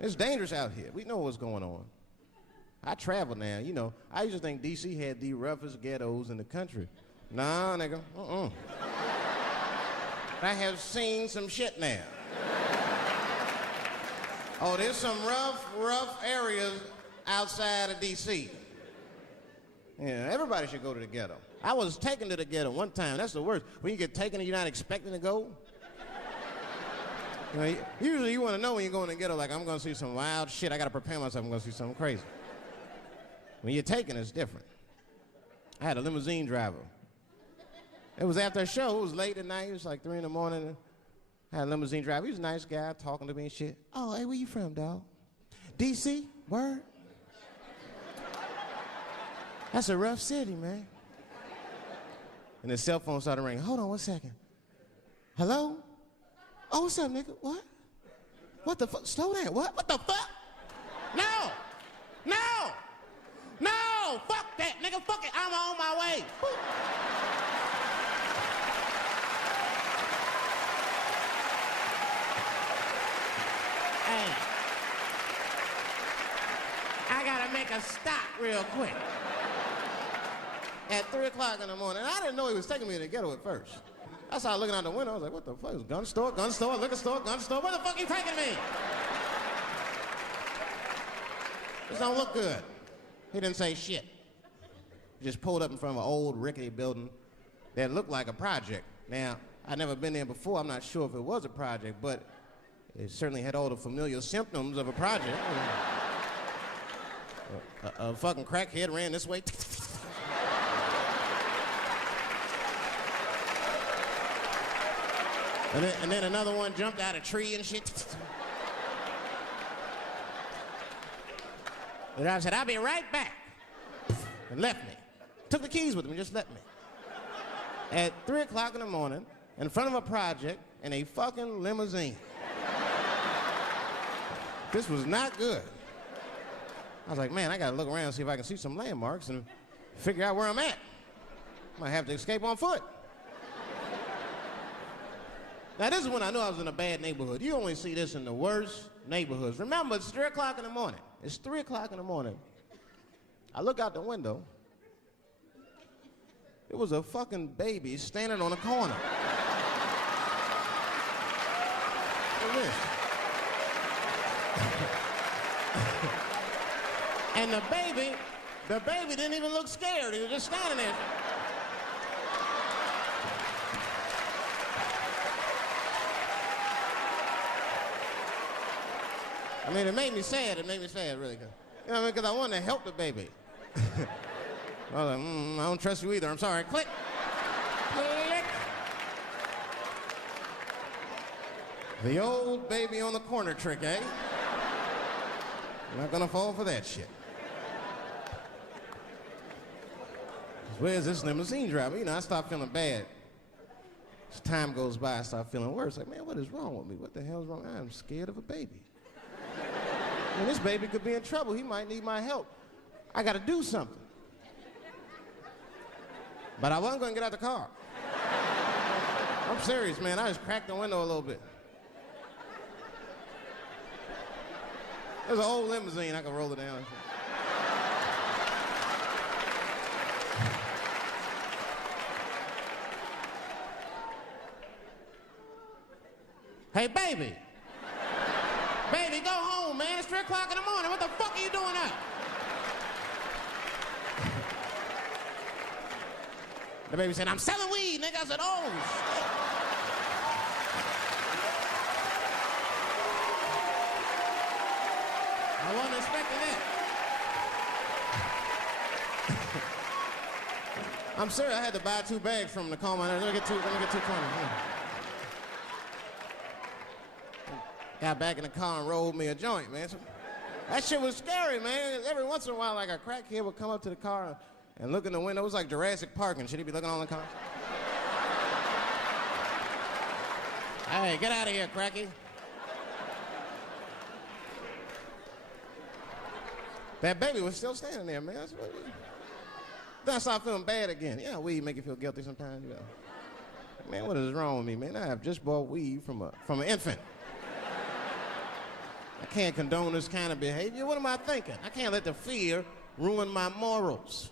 It's dangerous out here. We know what's going on. I travel now, you know. I used to think D.C. had the roughest ghettos in the country. Nah, nigga, I have seen some shit now. Oh, there's some rough areas outside of D.C. Yeah, everybody should go to the ghetto. I was taken to the ghetto one time. That's the worst. When you get taken and you're not expecting to go. You know, usually you want to know when you're going to the ghetto, like, I'm going to see some wild shit. I got to prepare myself. I'm going to see something crazy. When you're taken, it's different. I had a limousine driver. It was after a show. It was late at night. It was like 3 in the morning. I had a limousine driver. He was a nice guy talking to me and shit. Oh, hey, where you from, dog? D.C.? Word? That's a rough city, man. And his cell phone started ringing. Hold on 1 second. Hello? Oh, what's up, nigga? What? What the fuck? Slow down. What? What the fuck? No! No! No! Fuck that, nigga. Fuck it. I'm on my way. Hey. I gotta make a stop real quick. At 3 o'clock in the morning. I didn't know he was taking me to the ghetto at first. I started looking out the window. I was like, what the fuck? Is gun store, liquor store, gun store? Where the fuck are you taking me? This don't look good. He didn't say shit. He just pulled up in front of an old rickety building that looked like a project. Now, I'd never been there before. I'm not sure if it was a project, but it certainly had all the familiar symptoms of a project. A fucking crackhead ran this way. And then another one jumped out a tree and shit. The driver said, I'll be right back. And left me. Took the keys with him and just left me. At 3 o'clock in the morning, in front of a project, in a fucking limousine. This was not good. I was like, man, I gotta look around and see if I can see some landmarks and figure out where I'm at. Might have to escape on foot. Now, this is when I knew I was in a bad neighborhood. You only see this in the worst neighborhoods. Remember, it's 3 o'clock in the morning. It's 3 o'clock in the morning. I look out the window. There was a fucking baby standing on a corner. Look at this. And the baby didn't even look scared. He was just standing there. I mean, it made me sad. It made me sad, really. You know what I mean? Because I wanted to help the baby. I was like, I don't trust you either. I'm sorry. Click. Click. The old baby on the corner trick, eh? I'm not gonna fall for that shit. Where's this limousine driver? You know, I start feeling bad. As time goes by, I start feeling worse. Like, man, what is wrong with me? What the hell's wrong? I'm scared of a baby. And this baby could be in trouble. He might need my help. I gotta do something. But I wasn't gonna get out the car. I'm serious, man. I just cracked the window a little bit. There's an old limousine. I could roll it down. Hey, baby. Baby, go home, man. It's 3 o'clock in the morning. What the fuck are you doing up? The baby said, I'm selling weed, nigga. I said, oh, shit. I wasn't expecting that. I'm serious. I had to buy 2 bags from him to calm my nerves. Let me get 2 20. Got back in the car and rolled me a joint, man. So, that shit was scary, man. Every once in a while, like a crackhead would come up to the car and look in the window. It was like Jurassic Park and shit. He'd be looking on the car. Hey, get out of here, cracky. That baby was still standing there, man. Then I started feeling bad again. Yeah, weed make you feel guilty sometimes. You know. Man, what is wrong with me, man? I have just bought weed from an infant. can't condone this kind of behavior. What am I thinking? I can't let the fear ruin my morals.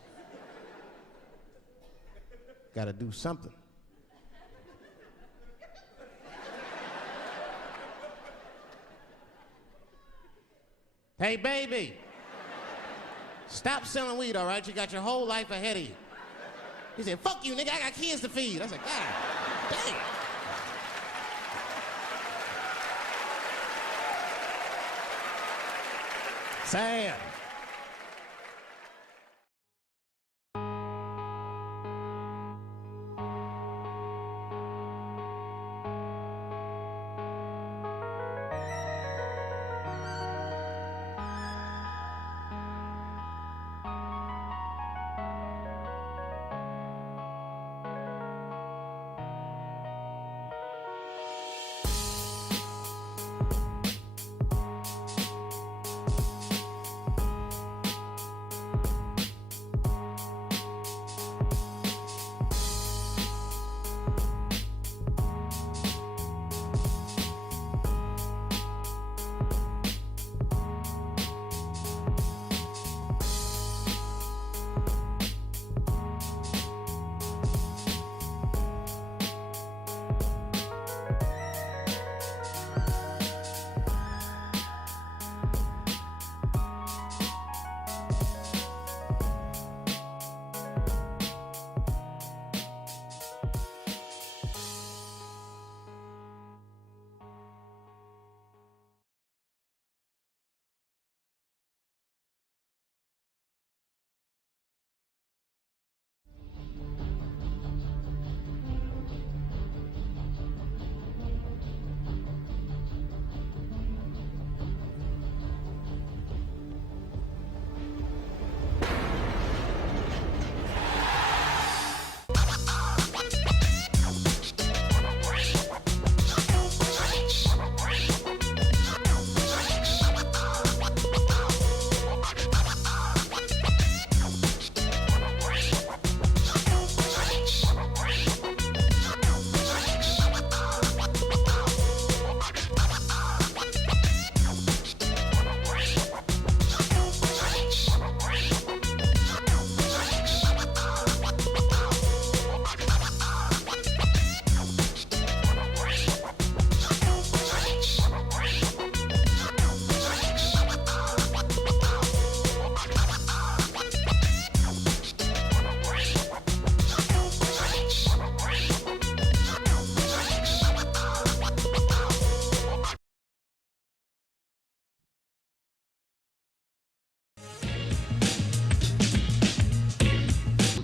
Gotta do something. Hey, baby. Stop selling weed, all right? You got your whole life ahead of you. He said, fuck you, nigga, I got kids to feed. I said, God damn. Sad.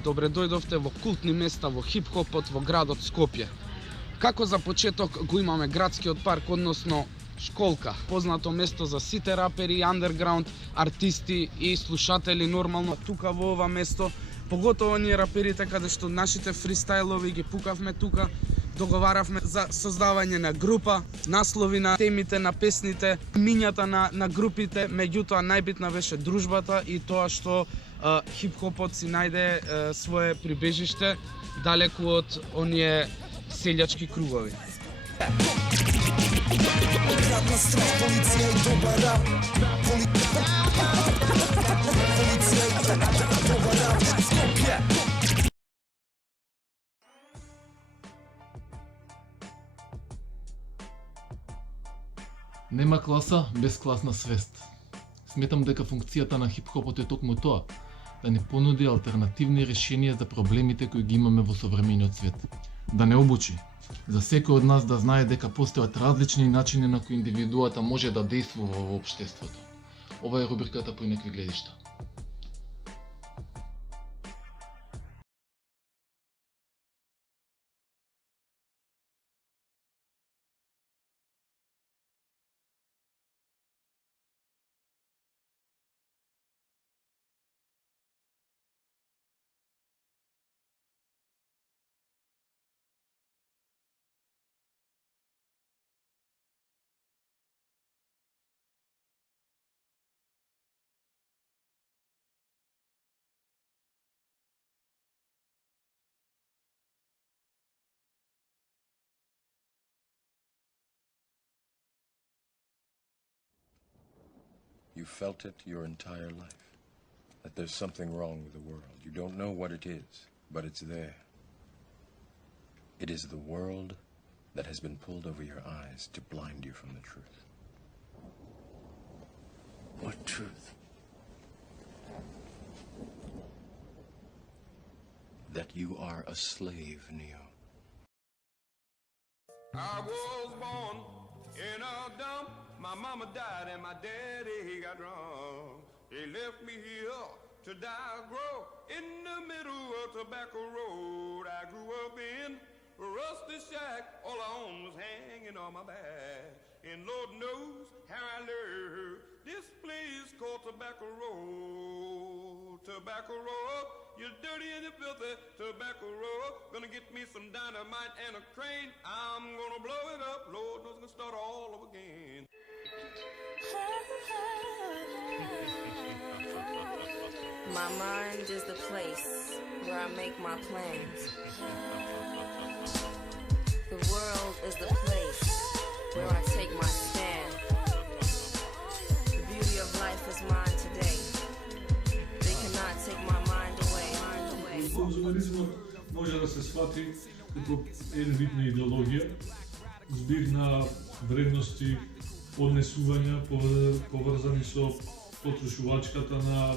Добре дојдовте во култни места во хип-хопот во градот Скопје. Како за почеток го имаме градскиот парк, односно школка, познато место за сите рапери, андерграунд, артисти и слушатели нормално тука во ова место, поготово ние раперите каде што нашите фристайлови ги пукавме тука, договаравме за создавање на група, наслови на темите на песните, имињата на групите, меѓутоа најбитна беше дружбата и тоа што хип-хопот си најде свое прибежиште далеку од оние селјачки кругови. Нема класа без класна свест. Сметам дека функцијата на хип-хопот е токму тоа, да ни понуди алтернативни решенија за проблемите кои ги имаме во современиот свет. Да не обучи, за секој од нас да знае дека постојат различни начини на кои индивидуата може да действува во општеството. Ова е рубриката Поинакви гледишта. You felt it your entire life. That there's something wrong with the world. You don't know what it is, but it's there. It is the world that has been pulled over your eyes to blind you from the truth. What truth? That you are a slave, Neo. I was born in a dump. My mama died and my daddy, he got drunk. They left me here to die grow in the middle of Tobacco Road. I grew up in a rusty shack. All I owned was hanging on my back. And Lord knows how I learned this place called Tobacco Road. Tobacco Road, you're dirty and you're filthy. Tobacco Road, gonna get me some dynamite and a crane. I'm gonna blow it up. Lord knows I'm gonna start all over again. My mind is the place where I make my plans. The world is the place where I take my stand. The beauty of life is mine today. They cannot take my mind away. Конзумеризмот може да се свати како еден вид на идеологија, збир на вредности, однесувања поврзани со потрошувачката на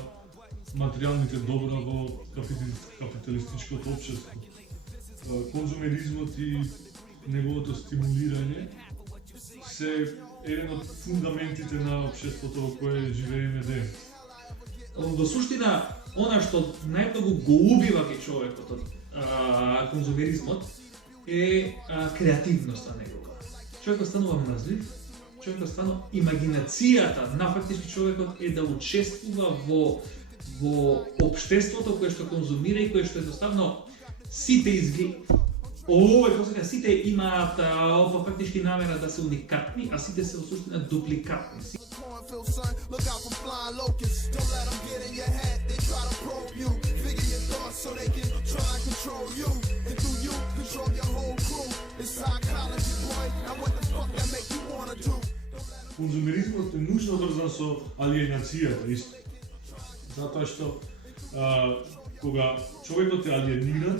материјалните добра во капиталистичкото општество. Конзумеризмот и неговото стимулирање се еден од фундаментите на општеството во кое живееме денес. Во суштина, она што најмногу го убива ке човекот од конзумеризмот е креативноста негова. Човекот станува мрзлив, човекот станува имагинацијата на фактички човекот е да учествува во општеството кое што конзумира и кое што едноставно сите сите имаат фактички намера да се уникатни, а сите се во суштина дупликатни. Look out for flying locusts. Don't let them get in your head. They try to probe you. Figure your thoughts so they can try and control you. And through you, control your whole crew. It's psychology, boy. Now what the fuck that make you wanna do? Конзумеризмот е нужно врзан со алиенацијата, исто. Затоа што кога човекот е алиениран,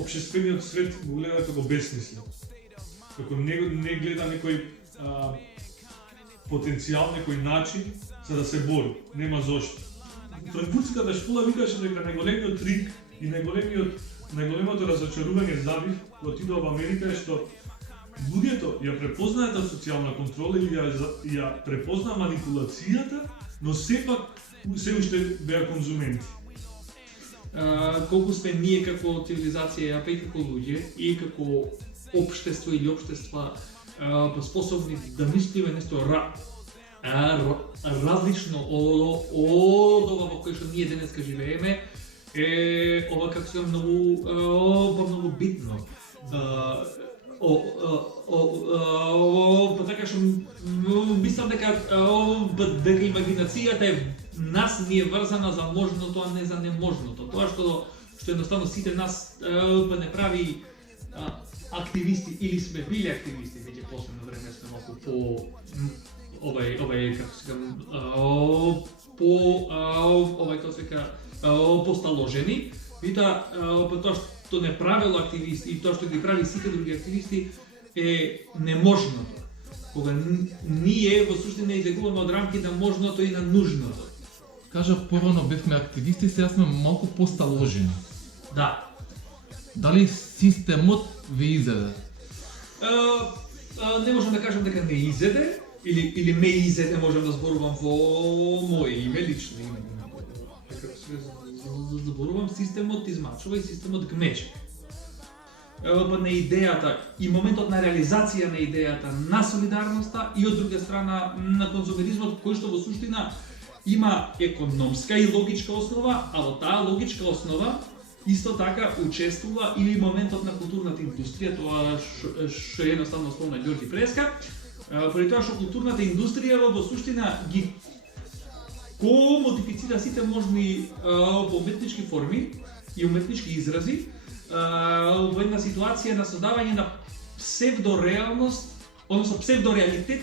општествениот свет го гледа како бесмислен. Како не гледа некој потенцијал, некој начин за да се бори. Нема зошто. Франкфуртската школа викаше дека најголемиот трик и најголемото разочарување забив кога отидоа во Америка е што луѓето ја препознаат социјална контрола или ја препознаа манипулацијата, но сепак се уште беа конзументи. Колку сме ние како цивилизација, па и како луѓе, и како општество или општества способни да мислиме нешто различно од ова во кој што ние денеска живееме, е ова како се многу битно. Така што мислам дека имагинацијата е нас ни е врзана за можното, а не за неможното. Тоа што едноставно сите нас не прави активисти или сме били активисти, веќе последно време сме малку по посталожени. Вита тоа што не правило активисти и тоа што ги прави сите други активисти е неможното. Кога ние во суштина излегуваме од рамки на можното и на нужното. Кажа, порано бевме активисти, сега сме малку посталожени. Да. Дали системот ви изеде? Не можам да кажам дека не изеде, или ме изеде, можам да зборувам во моје име, лично име. Зборувам системот измачува и системот гмече. На идејата и моментот на реализација на идејата на солидарноста и од друга страна на конзумеризмот, кој што во суштина има економска и логичка основа, а во таа логичка основа исто така учествува или моментот на културната индустрија, тоа што е едноставно основа на Ѓорѓи Преска, поради тоа што културната индустрија во суштина ги модифицира сите можни уметнички форми и уметнички изрази во една ситуација на создавање на псевдореалност, односно псевдореалитет,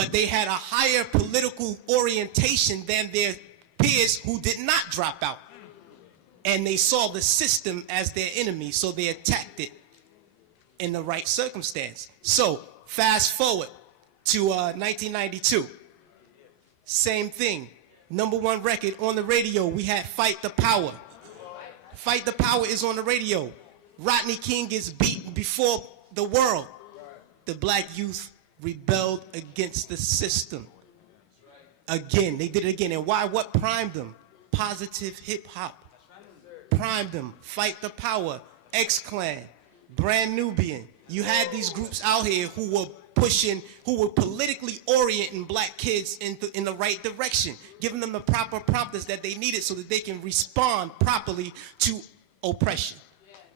but they had a higher political orientation than their peers who did not drop out. And they saw the system as their enemy, so they attacked it in the right circumstance. So, fast forward to 1992. Same thing. #1 record on the radio, we had Fight the Power. Fight the Power is on the radio. Rodney King gets beaten before the world. The black youth rebelled against the system. Again, they did it again. And why? What primed them? Positive hip hop. Primed them. Fight the Power, X-Clan, Brand Nubian. You had these groups out here who were pushing, who were politically orienting black kids in the right direction, giving them the proper prompters that they needed so that they can respond properly to oppression.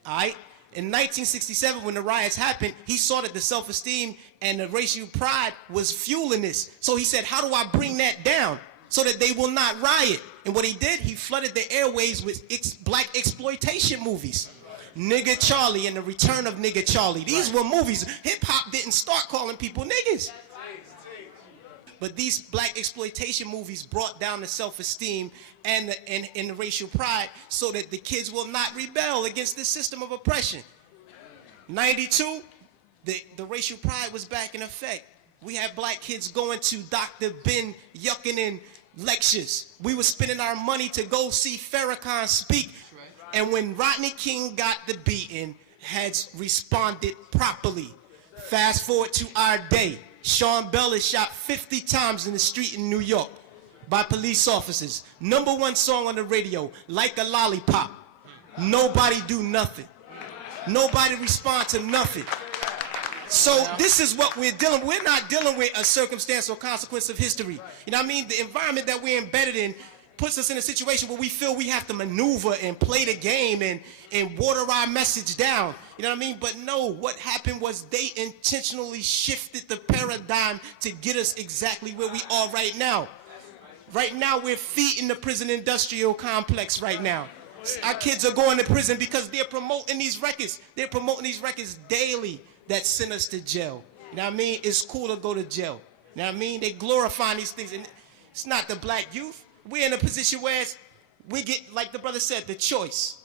All right? In 1967, when the riots happened, he saw that the self-esteem and the racial pride was fueling this. So he said, how do I bring that down so that they will not riot? And what he did, he flooded the airways with black exploitation movies. Nigga Charlie and the Return of Nigga Charlie. These were movies. Hip-hop didn't start calling people niggas. But these black exploitation movies brought down the self-esteem and the racial pride so that the kids will not rebel against this system of oppression. 92, the racial pride was back in effect. We had black kids going to Dr. Ben Yuckinen lectures. We were spending our money to go see Farrakhan speak. And when Rodney King got the beating, heads responded properly. Fast forward to our day. Sean Bell is shot 50 times in the street in New York by police officers. #1 song on the radio, Like a Lollipop. Nobody do nothing. Nobody respond to nothing. So this is what we're dealing with. We're not dealing with a circumstance or consequence of history. You know what I mean? The environment that we're embedded in puts us in a situation where we feel we have to maneuver and play the game and water our message down. You know what I mean? But no, what happened was they intentionally shifted the paradigm to get us exactly where we are right now. Right now, we're feeding the prison industrial complex right now. Our kids are going to prison because they're promoting these records. They're promoting these records daily that send us to jail. You know what I mean? It's cool to go to jail. You know what I mean? They glorifying these things. And it's not the black youth. We're in a position where we get, like the brother said, the choice.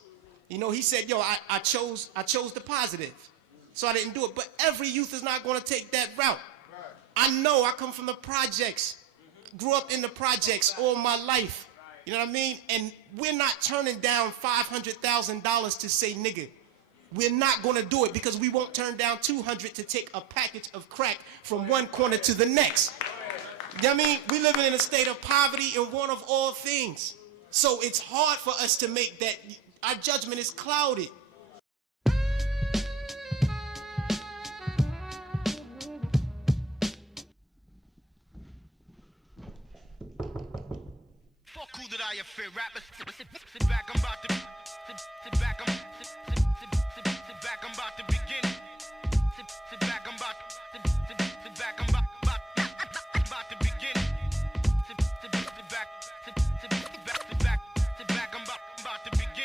You know, he said, yo, I chose the positive. So I didn't do it. But every youth is not going to take that route. I know, I come from the projects. Grew up in the projects all my life. You know what I mean? And we're not turning down $500,000 to say nigga. We're not going to do it because we won't turn down $200 to take a package of crack from one corner to the next. You know what I mean? We living in a state of poverty and want of all things. So it's hard for us to make that. Our judgment is clouded. Fuck who did I offend? Rappers, sit back, I'm about to sit back, I'm about to begin. Sit back, I'm about to sit back, I'm about to begin. Sit back, I'm about to begin. Sit back, I'm about to begin.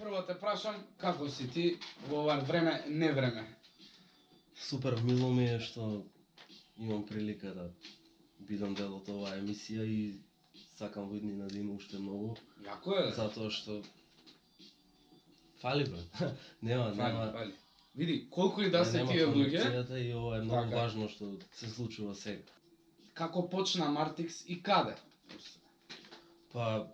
Прво те прашам, како си ти во ова време, не време? Супер, мило ми е што имам прилика да бидам дел од оваа емисија и сакам во иднина да има уште многу. Јако е. Затоа што фали бе. Нема. Фали. Види, колку и да се тие луѓе, и ова е многу важно што се случува сега. Како почна Мартикс и каде? Па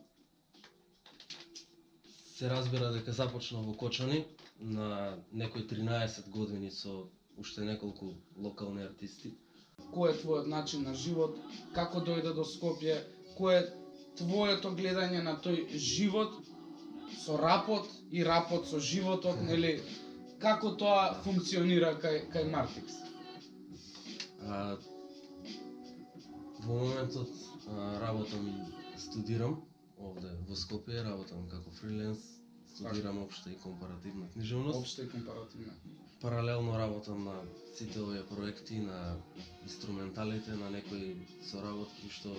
се разбира дека започна во Кочани на некои 13 години со уште неколку локални артисти. Кој е твојот начин на живот? Како дојде до Скопје? Кој е твоето гледање на тој живот со рапот и рапот со животот, нели? Како тоа функционира кај Мартикс? Во моментот работам и студирам овде во Скопје, работам како фриленс, студирам општа и компаративна книжевност. Општа и компаративна. Паралелно работам на сите овие проекти, на инструменталите, на некои соработки што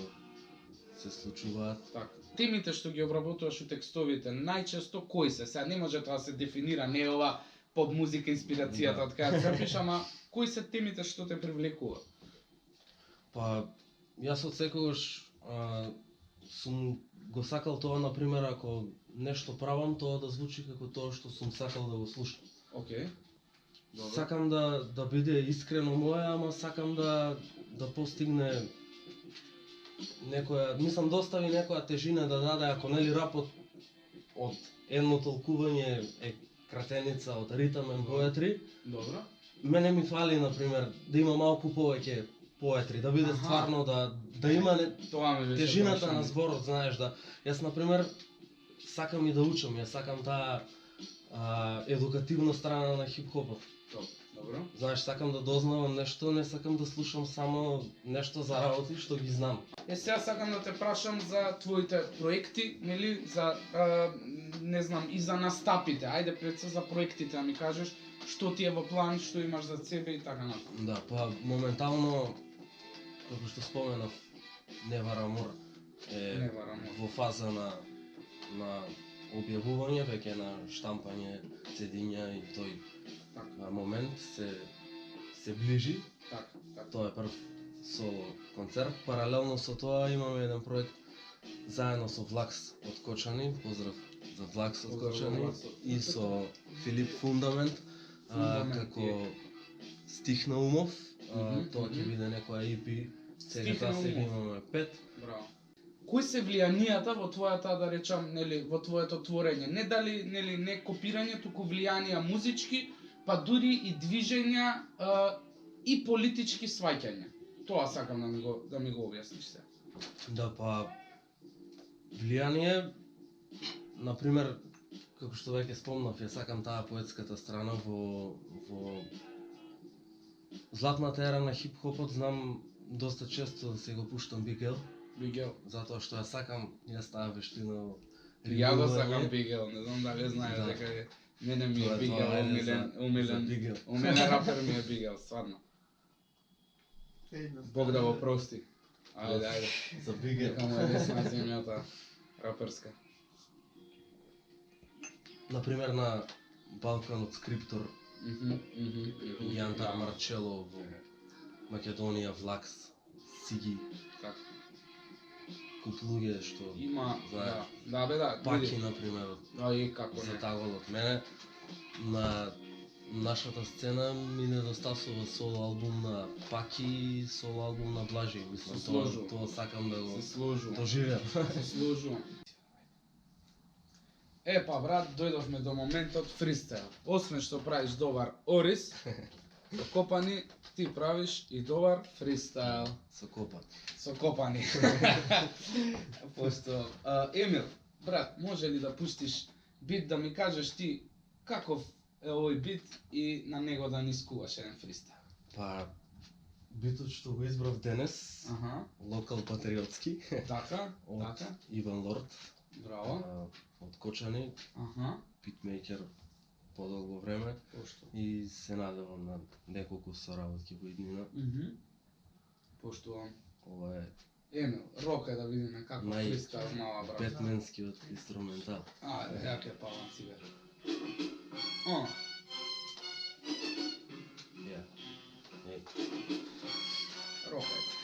се случуваат. Така. Темите што ги обработуваш у текстовите, најчесто кои се? Сега не може тоа да се дефинира, не е ова поп музика инспирацијата, Да. така да се ама кои се темите што те привлекува? Па, јас од секогаш сум го сакал тоа, например, ако нешто правам, тоа да звучи како тоа што сум сакал да го слушам. Океј. Добро. Сакам да биде искрено мое, ама сакам да постигне некоја, мислам да остави некоја тежина да даде, ако нели рапот од едно толкување е кратеница од ритамен поетри. Добро. Мене ми фали, например, да има малку повеќе поетри, да биде стварно да има Тоа ми беше тежината прашање. на зборот, знаеш, да. Јас например сакам и да учам, јас сакам таа едукативна страна на хип-хопот. Добро. Знаеш, сакам да дознавам нешто, не сакам да слушам само нешто за работи што ги знам. Сега сакам да те прашам за твоите проекти, нели, за не знам, и за настапите. Ајде пред се за проектите да ми кажеш што ти е во план, што имаш за себе и така натаму. Да, па моментално, како што споменав, Never Amor е Never Amor. во фаза на објавување, веќе на штампање, цедиња и тој момент се ближи. Така. Тоа е прв соло концерт. Паралелно со тоа имаме еден проект заедно со Влакс од Кочани. Поздрав за Влакс од Поздрав за Кочани Влакс од и со Филип Фундамент како Стих на умов. Тоа ќе биде некоја EP. Сега Стих на таа сега умов. имаме 5. Браво. Кои се влијанијата во твојата, да речам, нели, во твоето творење? Не дали, нели, не копирање, туку влијанија музички, па дури и движења и политички сваќања. Тоа сакам да ми го објасниш се. Да, па влијание, например, како што веќе спомнав, ја сакам таа поетската страна во златната ера на хип-хопот, знам доста често да се го пуштам Бигел. Бигел. Затоа што ја сакам, јас таа вештина во Ја го сакам Бигел, не знам дали знаеш дека е. Мене ми е Бигел, умилен рапер ми е Бигел, стварно. Бог да го прости. Ајде. За Бигел. Нека му е лесна земјата раперска. Например на Балкан од Скриптор, Јантар Марчело во Македонија, Влакс, Сиги. Куп луѓе што има, знаеш, да, Паки, например, и како за не. тагол од мене. На нашата сцена ми недостасува соло албум на Паки, соло албум на Блажи. Мислам, тоа сакам да го доживеам. Се служувам. Па брат, дојдовме до моментот фристайл. Освен што правиш добар орис, со копани, ти правиш и добар фристайл. Со копани. Со копани. Пошто Емил, брат, може ли да пуштиш бит да ми кажеш ти каков е овој бит и на него да ни скуваш еден фристайл? Па битот што го избрав денес, локал патриотски. Така, од Иван Лорд. Браво. Од Кочани. Битмейкер подолго време. И се надевам на неколку соработки во иднина. Поштувам. Ова е Емил, рока да видиме како фристайл мала брат. Бетменскиот инструментал. Ајде, ја ке палам си бе. Рока е.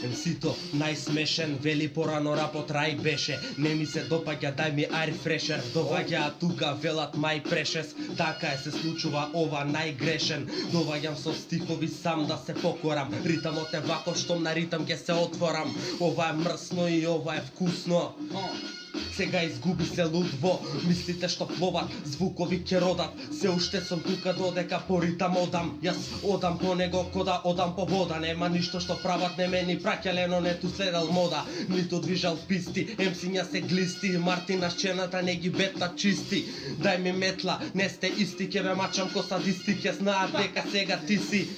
MC-то најсмешен, вели порано рапот рај беше. Не ми се допаѓа, дај ми аир фрешер. Доваѓаат тука, велат мај прешес. Така се случува ова најгрешен. Доваѓам со стихови сам да се покорам. Ритамот е вако, штом на ритам ќе се отворам. Ова е мрсно и ова е вкусно. Сега изгуби се лудво, мислите што пловат, звукови ќе родат. Се уште сум тука додека по ритам одам. Јас одам по него кода одам по вода. Нема ништо што прават, не ме ни праќале, но не ту следал мода. Ниту движал писти, емсиња се глисти. Мартина шчената не ги бетла чисти. Дај ми метла, не сте исти, ќе ве мачам ко садисти. Ќе знаат дека сега ти си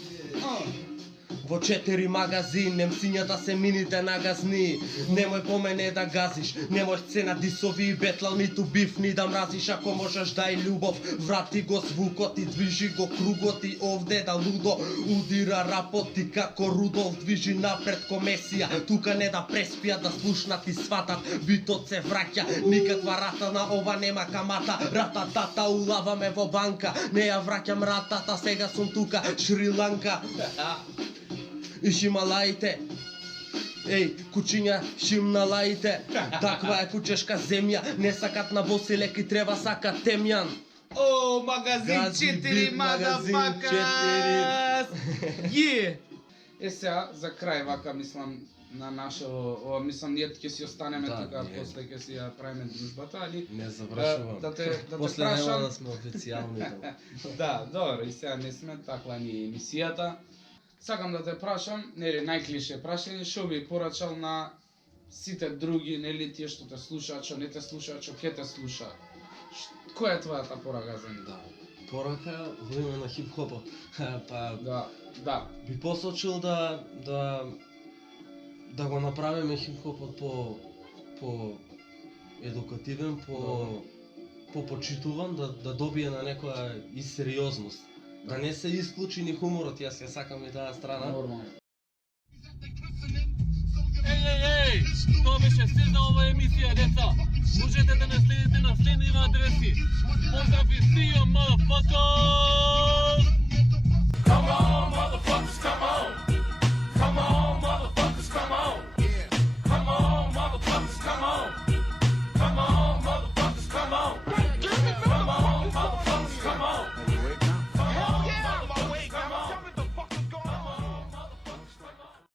Во 4 магазин, немсињата се мините на газни. Немој по мене да газиш, немој сцена дисови и бетлал, ниту биф, ни да мразиш. Ако можеш дај љубов, врати го звукот и движи го кругот и овде да лудо удира рапот ти како Рудолф, движи напред ко Месија. Тука не да преспијат, да слушнат и сватат, битот се враќа, никаква рата на ова нема камата. Рататата улаваме во банка, не ја враќам ратата, сега сум тука, Шри-Ланка. И Шималаите, еј, кучиња, шимналаите, таква е кучешка земја, не сакат на боси леки, треба сакат темјан. О, магазин 4, motherfuckers! Е! Е сега, за крај вака, мислам, на нашо, мислам, ние ќе си останеме тука, после ќе си ја правиме дружбата, али... Не завршувам. После нема да сме официјални. Да, добро, и сега не сме, таква ни е емисијата. Сакам да те прашам, нели, најклише прашање, што би порачал на сите други, нели, тие што те слушаат, што не те слушаат, што ќе те слушаат. Која е твојата порака за нив? Порака во име на хип-хопот. Па да. Би посочил да го направиме хип-хопот по едукативен, по почитуван, да добие на некоја и сериозност. Да не се исклучи ни хуморот, јас ја сакам и таа страна. Нормално. Ей, тоа беше се за ова емисија, деца. Можете да наследите на следните адреси. Поздрав и see you, motherfucker!